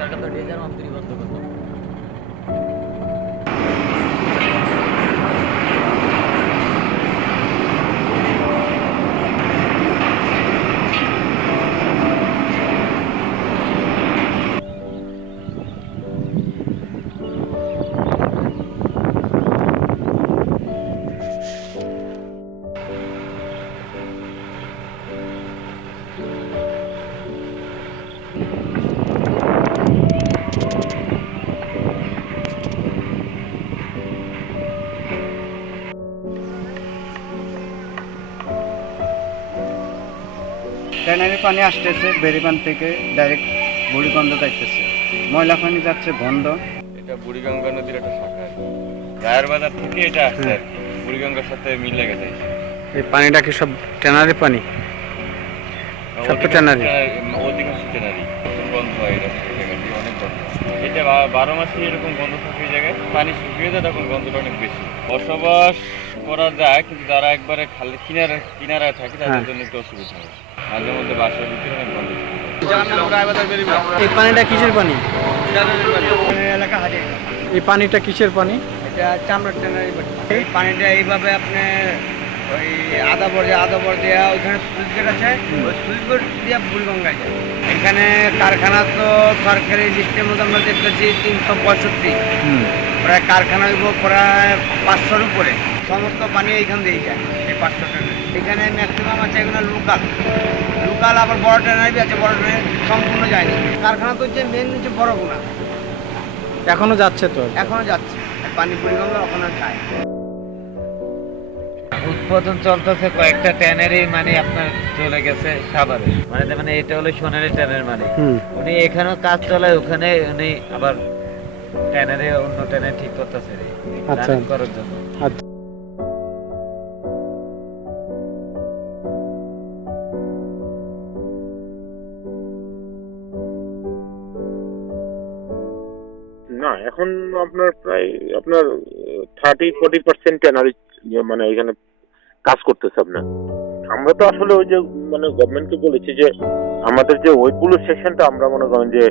সরকার তো ডিজেল আমদানি বন্ধ করতো ট্যানারি পানি আসতেছে বেরিবান থেকে ডাইরেক্ট বুড়িগন্ধ যাইতেছে। ময়লা পানি যাচ্ছে বন্ধ। এটা বুড়িগঙ্গা নদীর একটা শাখা। রায়ের বাজার থেকে এটা আসছে কি। বুড়িগঙ্গার সাথে মিল লেগে যায় এই পানিটা কি সব ট্যানারি পানি? সব তো ট্যানারি। অধিকাংশ ট্যানারি। প্রচুর বন্ধ হয় এটা জায়গাটি অনেক বন্ধ। এটা বারো মাসে এরকম বন্ধ থাকে এই জায়গায়। পানি শুকিয়ে যায় তখন গন্ধটা অনেক বেশি। বসবাস করা যায় কিন্তু যারা একবারে খালি কিনারে কিনারায় থাকে তাদের হ্যাঁ। জন্য একটু অসুবিধা হয়। মাঝে মধ্যে বাসার ভিতরে অনেক বন্ধ এই পানিটা কিসের পানি? এলাকা হাজির এই পানিটা কিসের পানি? এটা চামড়ার ট্যানারি এই পানিটা এইভাবে আপনি ওই আদা পর্যায়ে আদা পর্যায়ে ওইখানে সুইচ গেট আছে। ওই সুইচ গেট দিয়ে বুড়িগঙ্গায় যায়। এখানে কারখানা তো সরকারি লিস্টের মধ্যে আমরা দেখতেছি তিনশো পঁয়ষট্টি। প্রায় কারখানা হইব প্রায় পাঁচশোর উপরে। সমস্ত পানি এইখান দিয়েই যায়। এই পাঁচশো ট্যানারি এখানে ম্যাক্সিমাম আছে এখানে লোকাল লোকাল আবার বড় ট্যানারি আছে বড় ট্যানারি সম্পূর্ণ যায়নি। কারখানা তো হচ্ছে মেন হচ্ছে বড় গুণা এখনও যাচ্ছে তো এখনও যাচ্ছে। পানি বুড়িগঙ্গা ওখানে যায় উৎপাদন চলতেছে কয়েকটা ট্যানেরই মানে আপনার চলে গেছে সাভারে। মানে মানে এটা হলো সোনালি ট্যানের মানে। উনি এখানেও কাজ চলায় ওখানে উনি আবার ট্যানারে অন্য ট্যানে ঠিক করতেছে। আচ্ছা। করার জন্য। না এখন আপনার প্রায় আপনার থার্টি ফোর্টি পার্সেন্ট ট্যানারি মানে এখানে কাজ করতেছে আপনার। আমরা তো আসলে ওই যে মানে গভর্নমেন্টকে বলেছি যে আমাদের যে ওইগুলো সেকশনটা আমরা মনে করেন যে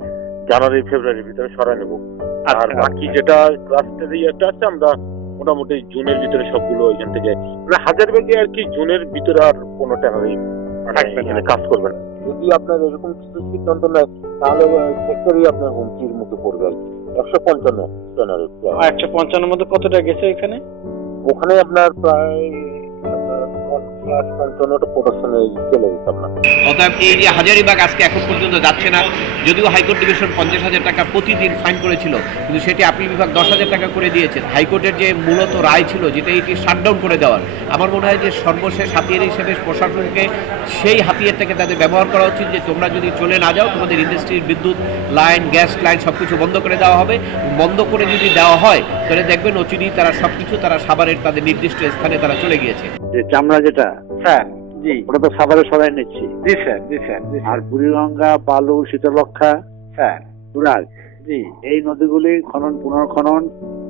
জানুয়ারি ফেব্রুয়ারির ভিতরে সরাই নেব। আর বাকি যেটা লাস্টের ইয়েটা আছে আমরা মোটামুটি জুনের ভিতরে সবগুলো ওইখান থেকে মানে হাজার বেগে আর কি জুনের ভিতরে আর কোনো ট্যানারি মানে এখানে কাজ করবে না। যদি আপনার এরকম কিছু সিদ্ধান্ত নেয় তাহলে সেক্টরই আপনার হুমকির মুখে পড়বে আর কি। একশো পঞ্চান্ন একশো পঞ্চান্ন মধ্যে কতটা গেছে এখানে ওখানে আপনার প্রায় গেছে আপনার অতএব এই যে হাজারিবাগ আজকে এখন পর্যন্ত যাচ্ছে না, যদিও হাইকোর্ট ডিভিশন পঞ্চাশ হাজার টাকা প্রতিদিন ফাইন করেছিল, কিন্তু সেটি আপিল বিভাগ দশ হাজার টাকা করে দিয়েছে হাইকোর্টের যে মূলত রায় ছিল যেটা এটি শাটডাউন করে দেওয়ার, আমার মনে হয় যে সর্বশেষ হাতিয়ার হিসেবে প্রশাসনকে সেই হাতিয়ারটাকে তাদের ব্যবহার করা উচিত যে তোমরা যদি চলে না যাও, তোমাদের ইন্ডাস্ট্রির বিদ্যুৎ লাইন গ্যাস লাইন সব কিছু বন্ধ করে দেওয়া হবে। বন্ধ করে যদি দেওয়া হয়, তাহলে দেখবেন অচিরেই তারা সব কিছু তারা সাভারের তাদের নির্দিষ্ট স্থানে তারা চলে গিয়েছে। যে চামড়া যেটা স্যার জি। ওটা তো সাভারে সরাই নিচ্ছি। জি স্যার জি স্যার আর বুড়িগঙ্গা বালু শীতলক্ষা স্যার তুরাগ জি। এই নদীগুলি খনন পুনর্খনন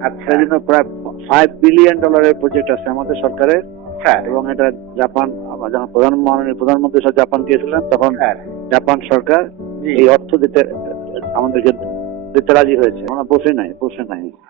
আচ্ছা। জন্য প্রায় ফাইভ বিলিয়ন ডলারের প্রজেক্ট আছে আমাদের সরকারের। স্যার এবং এটা জাপান যখন প্রধান মাননীয় প্রধানমন্ত্রী সব জাপান গিয়েছিলেন তখন স্যার জাপান সরকার এই অর্থ দিতে আমাদেরকে দিতে রাজি হয়েছে। আমরা বসে নাই বসে নাই।